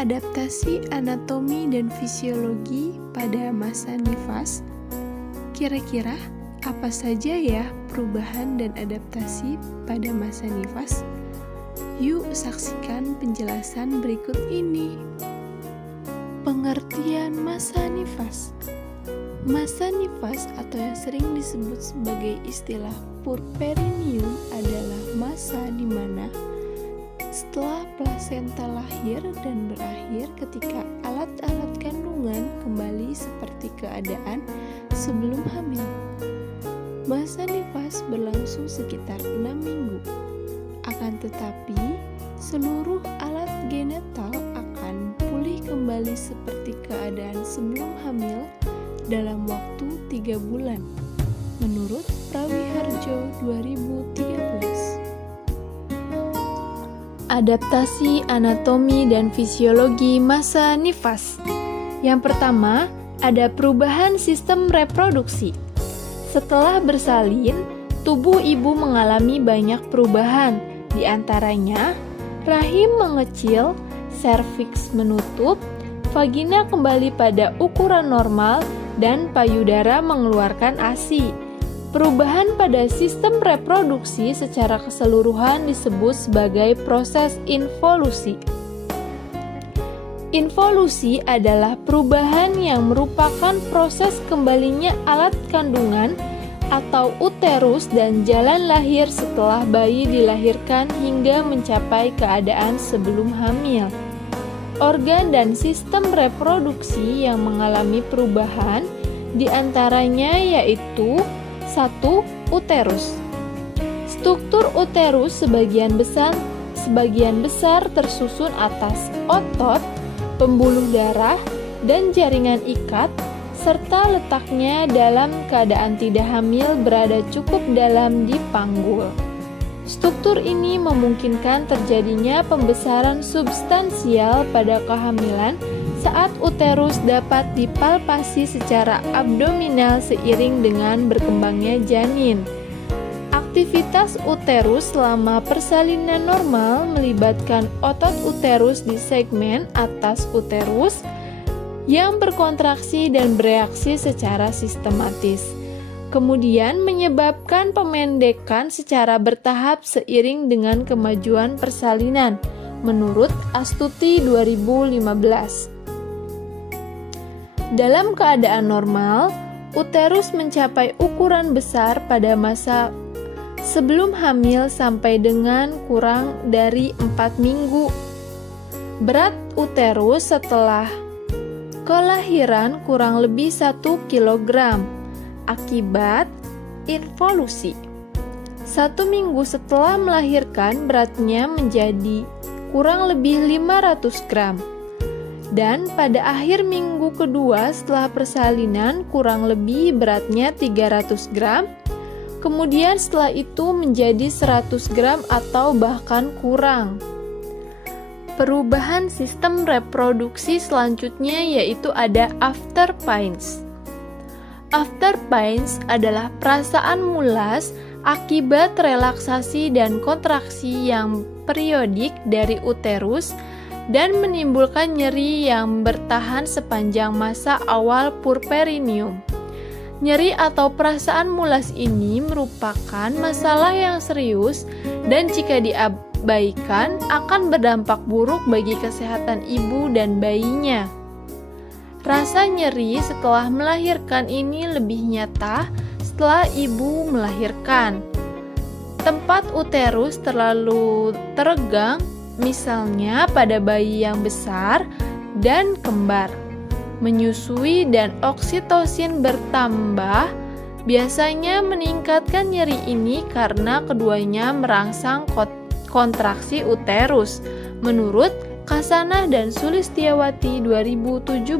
Adaptasi anatomi dan fisiologi pada masa nifas. Kira-kira apa saja ya perubahan dan adaptasi pada masa nifas? Yuk saksikan penjelasan berikut ini. Pengertian masa nifas. Masa nifas atau yang sering disebut sebagai istilah puerperineum adalah masa di mana setelah plasenta lahir dan berakhir ketika alat-alat kandungan kembali seperti keadaan sebelum hamil. Masa nifas berlangsung sekitar 6 minggu. Akan tetapi, seluruh alat genetal akan pulih kembali seperti keadaan sebelum hamil dalam waktu 3 bulan, menurut Prawiharjo 2013. Adaptasi anatomi dan fisiologi masa nifas. Yang pertama, ada perubahan sistem reproduksi. Setelah bersalin, tubuh ibu mengalami banyak perubahan, di antaranya rahim mengecil, serviks menutup, vagina kembali pada ukuran normal, dan payudara mengeluarkan ASI. Perubahan pada sistem reproduksi secara keseluruhan disebut sebagai proses involusi. Involusi adalah perubahan yang merupakan proses kembalinya alat kandungan atau uterus dan jalan lahir setelah bayi dilahirkan hingga mencapai keadaan sebelum hamil. Organ dan sistem reproduksi yang mengalami perubahan diantaranya yaitu 1. Uterus. Struktur uterus sebagian besar tersusun atas otot, pembuluh darah, dan jaringan ikat, serta letaknya dalam keadaan tidak hamil berada cukup dalam di panggul. Struktur ini memungkinkan terjadinya pembesaran substansial pada kehamilan saat uterus dapat dipalpasi secara abdominal seiring dengan berkembangnya janin. Aktivitas uterus selama persalinan normal melibatkan otot uterus di segmen atas uterus yang berkontraksi dan bereaksi secara sistematis. Kemudian menyebabkan pemendekan secara bertahap seiring dengan kemajuan persalinan, menurut Astuti 2015. Dalam keadaan normal, uterus mencapai ukuran besar pada masa sebelum hamil sampai dengan kurang dari 4 minggu. Berat uterus setelah kelahiran kurang lebih 1 kg akibat involusi. 1 minggu setelah melahirkan beratnya menjadi kurang lebih 500 gram. Dan pada akhir minggu kedua setelah persalinan kurang lebih beratnya 300 gram. Kemudian setelah itu menjadi 100 gram atau bahkan kurang. Perubahan sistem reproduksi selanjutnya yaitu ada after pains. After pains adalah perasaan mulas akibat relaksasi dan kontraksi yang periodik dari uterus dan menimbulkan nyeri yang bertahan sepanjang masa awal puerperineum. Nyeri atau perasaan mulas ini merupakan masalah yang serius dan jika diabaikan akan berdampak buruk bagi kesehatan ibu dan bayinya. Rasa nyeri setelah melahirkan ini lebih nyata setelah ibu melahirkan. Tempat uterus terlalu teregang, misalnya pada bayi yang besar dan kembar. Menyusui dan oksitosin bertambah biasanya meningkatkan nyeri ini karena keduanya merangsang kontraksi uterus, menurut Kasanah dan Sulistiawati 2017.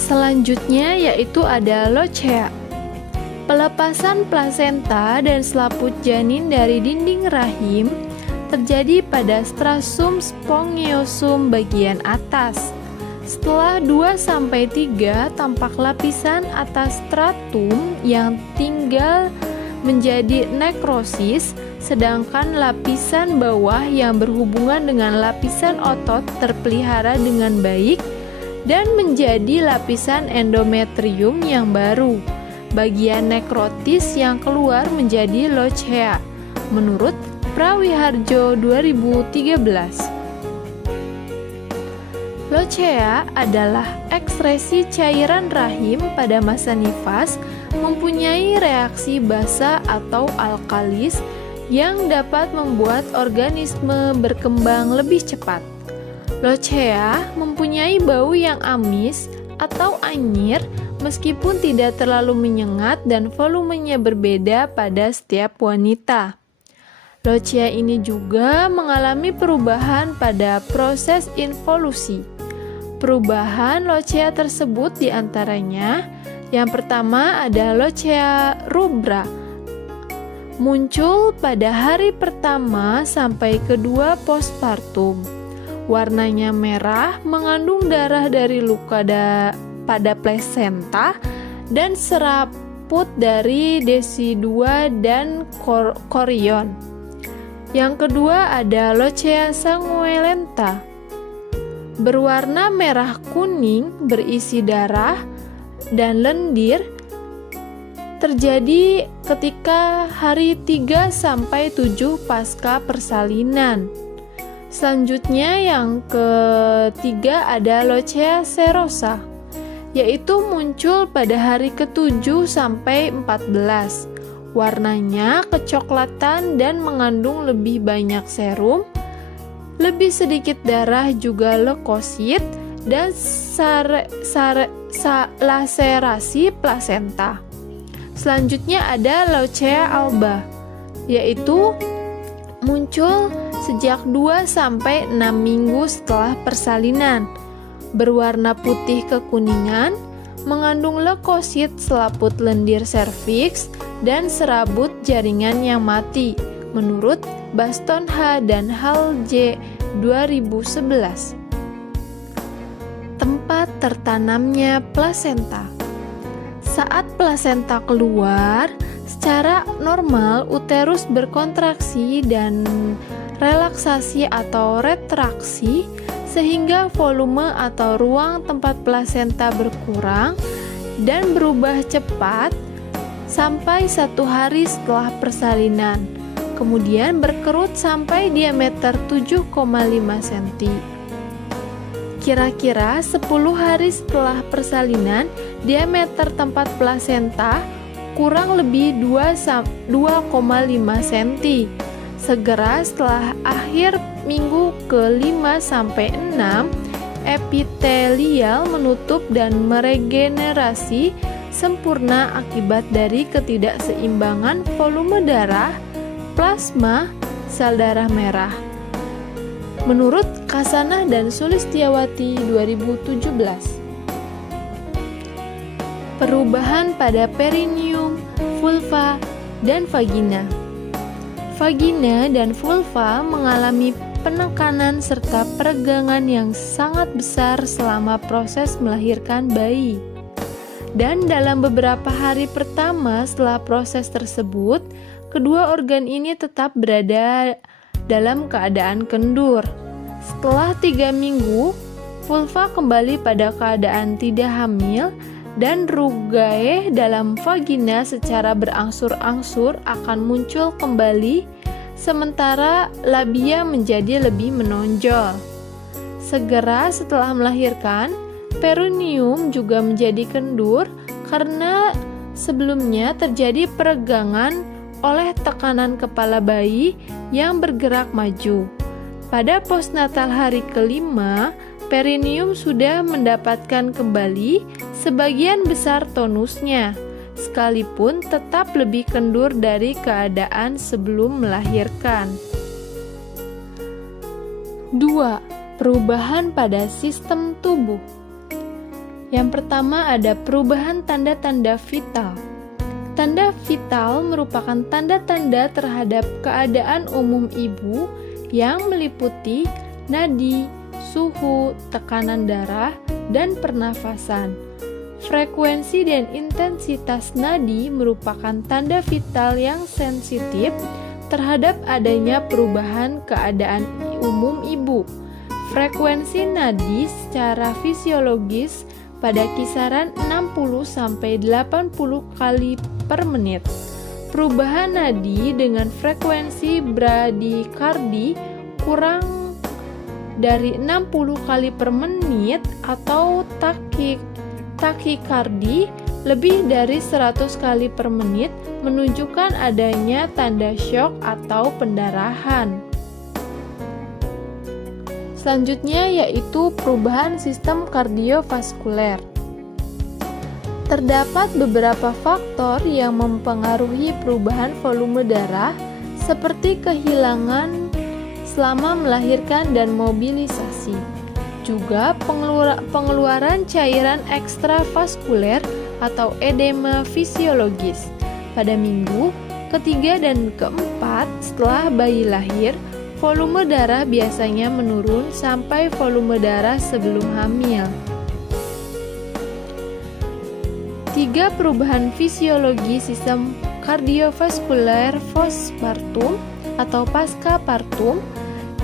Selanjutnya yaitu ada lochea. Pelepasan plasenta dan selaput janin dari dinding rahim terjadi pada strasum spongiosum bagian atas. Setelah 2-3 tampak lapisan atas stratum yang tinggal menjadi nekrosis sedangkan lapisan bawah yang berhubungan dengan lapisan otot terpelihara dengan baik dan menjadi lapisan endometrium yang baru. Bagian nekrotis yang keluar menjadi lochea, menurut Prawiharjo 2013. Lochea adalah ekskresi cairan rahim pada masa nifas, mempunyai reaksi basa atau alkalis yang dapat membuat organisme berkembang lebih cepat. Lochea mempunyai bau yang amis atau anyir meskipun tidak terlalu menyengat dan volumenya berbeda pada setiap wanita. Lochea ini juga mengalami perubahan pada proses involusi. Perubahan lochea tersebut diantaranya, yang pertama ada lochea rubra, muncul pada hari pertama sampai kedua postpartum. Warnanya merah, mengandung darah dari luka pada plasenta dan serabut dari desi2 dan chorion. Yang kedua ada lochea sanguinolenta, berwarna merah kuning, berisi darah dan lendir, terjadi ketika hari 3 sampai 7 pasca persalinan. Selanjutnya yang ketiga ada lochea serosa, yaitu muncul pada hari ke-7 sampai 14. Warnanya kecoklatan dan mengandung lebih banyak serum, lebih sedikit darah, juga leukosit dan laserasi plasenta. Selanjutnya ada lochea alba, yaitu muncul sejak 2 sampai 6 minggu setelah persalinan. Berwarna putih kekuningan, mengandung leukosit, selaput lendir serviks, dan serabut jaringan yang mati, menurut Baston H. dan Hal J. 2011. Tempat tertanamnya plasenta. Saat plasenta keluar, secara normal uterus berkontraksi dan relaksasi atau retraksi sehingga volume atau ruang tempat plasenta berkurang dan berubah cepat sampai 1 hari setelah persalinan, kemudian berkerut sampai diameter 7,5 cm. Kira-kira 10 hari setelah persalinan, diameter tempat plasenta kurang lebih 2,5 cm. Segera setelah akhir minggu ke-5 sampai 6, epitelial menutup dan meregenerasi sempurna akibat dari ketidakseimbangan volume darah, plasma, sel darah merah. Menurut Kasanah dan Sulistiawati 2017. Perubahan pada perineum, vulva, dan vagina. Vagina dan vulva mengalami penekanan serta peregangan yang sangat besar selama proses melahirkan bayi. Dan dalam beberapa hari pertama setelah proses tersebut, kedua organ ini tetap berada dalam keadaan kendur. Setelah 3 minggu, vulva kembali pada keadaan tidak hamil dan rugae dalam vagina secara berangsur-angsur akan muncul kembali, sementara labia menjadi lebih menonjol. Segera setelah melahirkan, perineum juga menjadi kendur karena sebelumnya terjadi peregangan oleh tekanan kepala bayi yang bergerak maju. Pada postnatal hari ke-5, perineum sudah mendapatkan kembali sebagian besar tonusnya, sekalipun tetap lebih kendur dari keadaan sebelum melahirkan. 2. Perubahan pada sistem tubuh. Yang pertama ada perubahan tanda-tanda vital. Tanda vital merupakan tanda-tanda terhadap keadaan umum ibu yang meliputi nadi, suhu, tekanan darah, dan pernafasan. Frekuensi dan intensitas nadi merupakan tanda vital yang sensitif terhadap adanya perubahan keadaan umum ibu. Frekuensi nadi secara fisiologis pada kisaran 60-80 kali per menit. Perubahan nadi dengan frekuensi bradikardi kurang dari 60 kali per menit atau takikardi lebih dari 100 kali per menit menunjukkan adanya tanda syok atau pendarahan. Selanjutnya yaitu perubahan sistem kardiovaskuler. Terdapat beberapa faktor yang mempengaruhi perubahan volume darah seperti kehilangan selama melahirkan dan mobilisasi. Juga pengeluaran cairan ekstravaskuler atau edema fisiologis. Pada minggu ketiga dan keempat setelah bayi lahir, volume darah biasanya menurun sampai volume darah sebelum hamil. 3. Perubahan fisiologi sistem kardiovaskuler postpartum atau pasca partum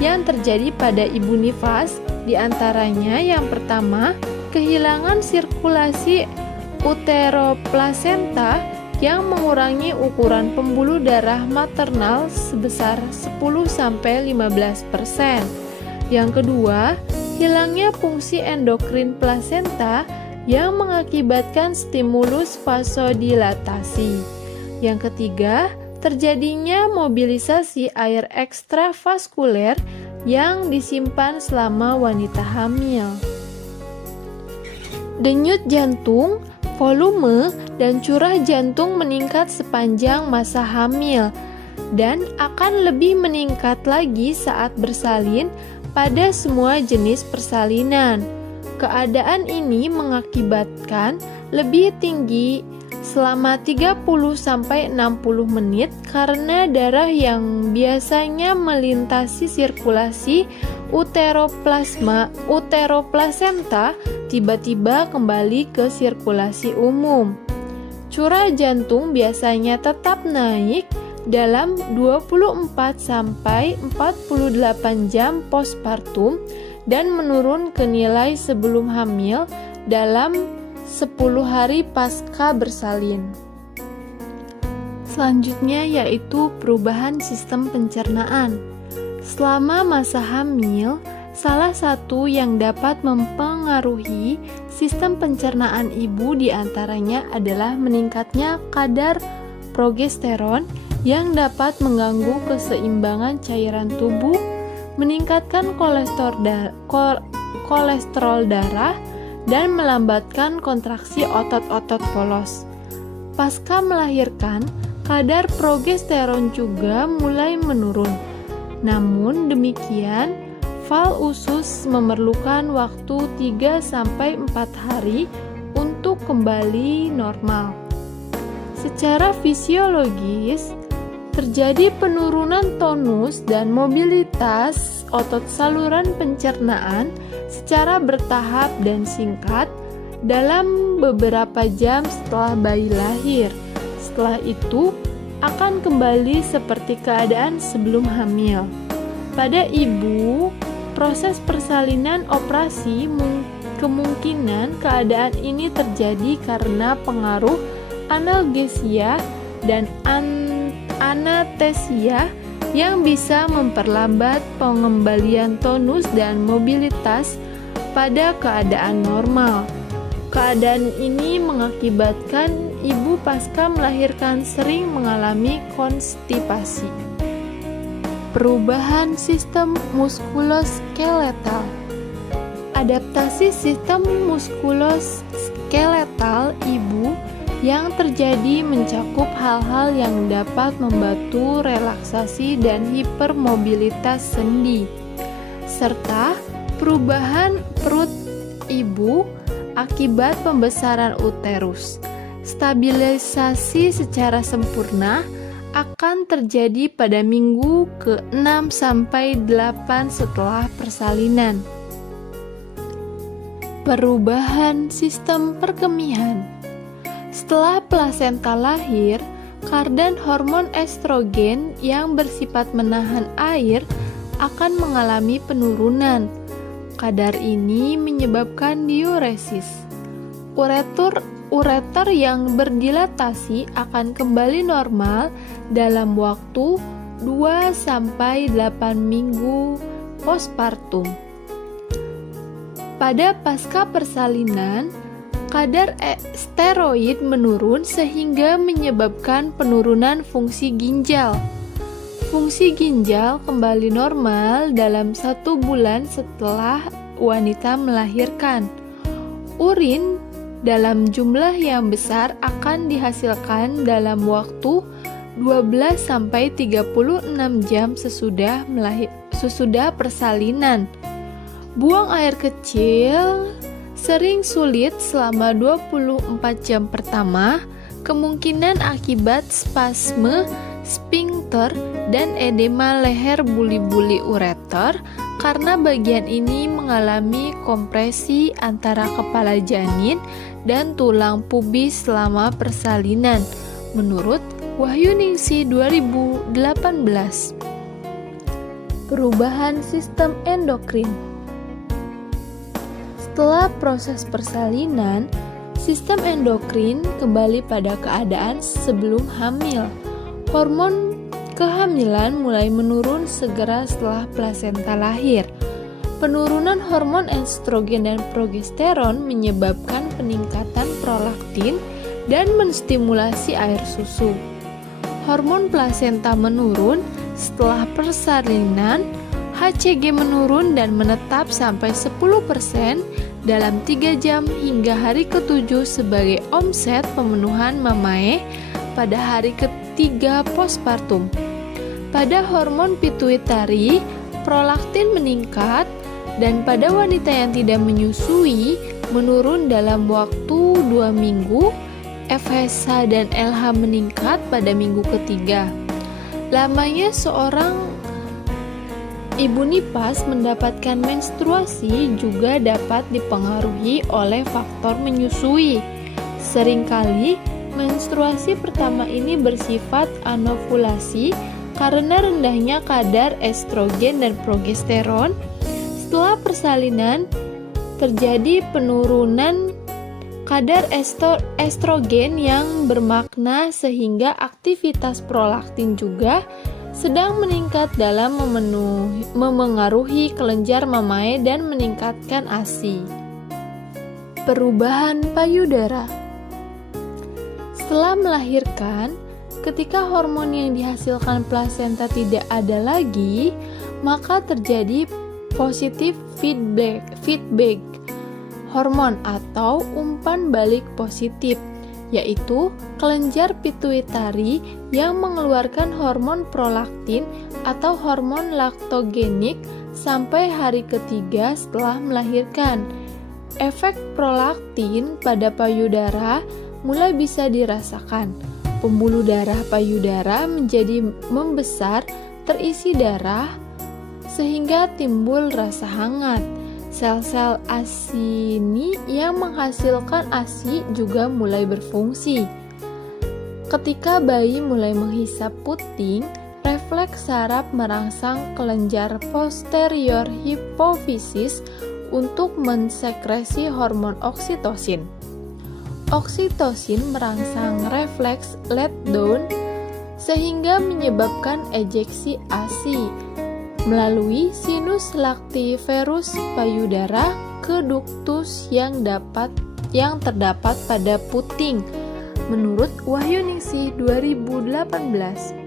yang terjadi pada ibu nifas, diantaranya yang pertama, kehilangan sirkulasi uteroplasenta yang mengurangi ukuran pembuluh darah maternal sebesar 10-15%. Yang kedua, hilangnya fungsi endokrin plasenta yang mengakibatkan stimulus vasodilatasi. Yang ketiga, terjadinya mobilisasi air ekstravaskuler yang disimpan selama wanita hamil. Denyut jantung, volume, dan curah jantung meningkat sepanjang masa hamil dan akan lebih meningkat lagi saat bersalin pada semua jenis persalinan. Keadaan ini mengakibatkan lebih tinggi selama 30-60 menit karena darah yang biasanya melintasi sirkulasi uteroplasenta tiba-tiba kembali ke sirkulasi umum. Curah jantung biasanya tetap naik dalam 24-48 jam postpartum dan menurun ke nilai sebelum hamil dalam 10 hari pasca bersalin. Selanjutnya yaitu perubahan sistem pencernaan. Selama masa hamil, salah satu yang dapat mempengaruhi sistem pencernaan ibu diantaranya adalah meningkatnya kadar progesteron yang dapat mengganggu keseimbangan cairan tubuh, meningkatkan kolesterol darah, dan melambatkan kontraksi otot-otot polos. Pasca melahirkan, kadar progesteron juga mulai menurun. Namun demikian, fal usus memerlukan waktu 3-4 hari untuk kembali normal. Secara fisiologis, terjadi penurunan tonus dan mobilitas otot saluran pencernaan secara bertahap dan singkat dalam beberapa jam setelah bayi lahir. Setelah itu, akan kembali seperti keadaan sebelum hamil. Pada ibu, proses persalinan operasi kemungkinan keadaan ini terjadi karena pengaruh analgesia dan anesthesia yang bisa memperlambat pengembalian tonus dan mobilitas pada keadaan normal. Keadaan ini mengakibatkan ibu pasca melahirkan sering mengalami konstipasi. Perubahan sistem muskuloskeletal. Adaptasi sistem muskuloskeletal ibu yang terjadi mencakup hal-hal yang dapat membantu relaksasi dan hipermobilitas sendi, serta perubahan perut ibu akibat pembesaran uterus. Stabilisasi secara sempurna akan terjadi pada minggu ke-6-8 setelah persalinan. Perubahan sistem perkemihan. Setelah plasenta lahir, kadar hormon estrogen yang bersifat menahan air akan mengalami penurunan. Kadar ini menyebabkan diuresis. Ureter yang berdilatasi akan kembali normal dalam waktu 2-8 minggu postpartum. Pada pasca persalinan, kadar steroid menurun sehingga menyebabkan penurunan fungsi ginjal. Fungsi ginjal kembali normal dalam 1 bulan setelah wanita melahirkan. Urin dalam jumlah yang besar akan dihasilkan dalam waktu 12-36 jam sesudah persalinan. Buang air kecil sering sulit selama 24 jam pertama, kemungkinan akibat spasme sphincter dan edema leher buli-buli ureter karena bagian ini mengalami kompresi antara kepala janin dan tulang pubis selama persalinan, menurut Wahyuningsih 2018. Perubahan sistem endokrin. Setelah proses persalinan, sistem endokrin kembali pada keadaan sebelum hamil. Hormon kehamilan mulai menurun segera setelah plasenta lahir. Penurunan hormon estrogen dan progesteron menyebabkan peningkatan prolaktin dan menstimulasi air susu. Hormon plasenta menurun setelah persalinan, HCG menurun dan menetap sampai 10% dalam 3 jam hingga hari ke-7 sebagai omset pemenuhan mamae pada hari ke-3 postpartum. Pada hormon pituitari, prolaktin meningkat dan pada wanita yang tidak menyusui menurun dalam waktu 2 minggu, FSH dan LH meningkat pada minggu ketiga. Lamanya seorang ibu nifas mendapatkan menstruasi juga dapat dipengaruhi oleh faktor menyusui. Seringkali menstruasi pertama ini bersifat anovulasi karena rendahnya kadar estrogen dan progesteron. Setelah persalinan, terjadi penurunan kadar estrogen yang bermakna sehingga aktivitas prolaktin juga sedang meningkat dalam memengaruhi kelenjar mamae dan meningkatkan ASI. Perubahan payudara. Setelah melahirkan, ketika hormon yang dihasilkan plasenta tidak ada lagi, maka terjadi positif feedback hormon atau umpan balik positif, yaitu kelenjar pituitari yang mengeluarkan hormon prolaktin atau hormon laktogenik sampai hari ketiga setelah melahirkan. Efek prolaktin pada payudara mulai bisa dirasakan. Pembuluh darah payudara menjadi membesar, terisi darah, sehingga timbul rasa hangat. Sel-sel asini yang menghasilkan ASI juga mulai berfungsi. Ketika bayi mulai menghisap puting, refleks saraf merangsang kelenjar posterior hipofisis untuk mensekresi hormon oksitosin. Oksitosin merangsang refleks let down sehingga menyebabkan ejeksi ASI melalui sinus lactiferus payudara ke ductus yang terdapat pada puting, menurut Wahyuningsih 2018.